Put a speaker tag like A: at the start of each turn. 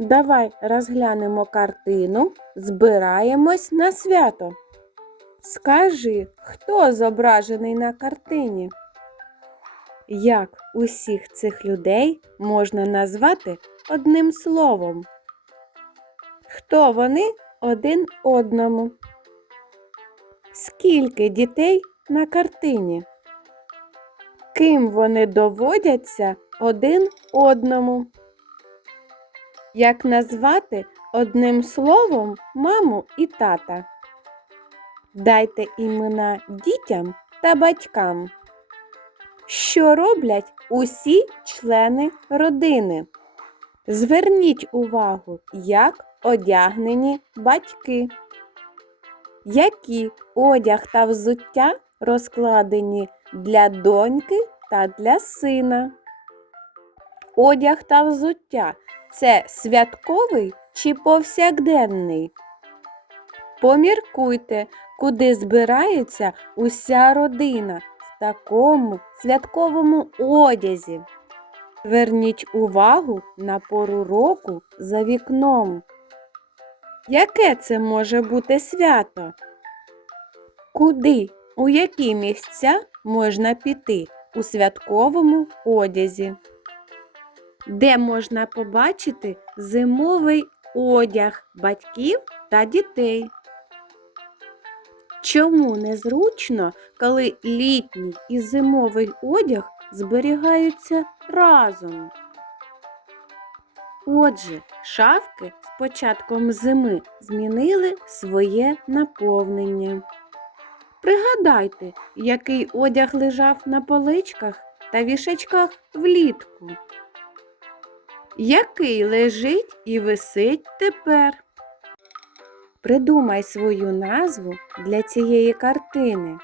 A: Давай розглянемо картину, збираємось на свято. Скажи, хто зображений на картині? Як усіх цих людей можна назвати одним словом? Хто вони один одному? Скільки дітей на картині? Ким вони доводяться один одному? Як назвати одним словом маму і тата? Дайте імена дітям та батькам. Що роблять усі члени родини? Зверніть увагу, як одягнені батьки. Які одяг та взуття розкладені для доньки та для сина? Одяг та взуття це святковий чи повсякденний? Поміркуйте, куди збирається уся родина в такому святковому одязі. Зверніть увагу на пору року за вікном. Яке це може бути свято? Куди, у які місця можна піти у святковому одязі? Де можна побачити зимовий одяг батьків та дітей? Чому незручно, коли літній і зимовий одяг зберігаються разом? Отже, шафки з початком зими змінили своє наповнення. Пригадайте, який одяг лежав на поличках та вішачках влітку. Який лежить і висить тепер? Придумай свою назву для цієї картини.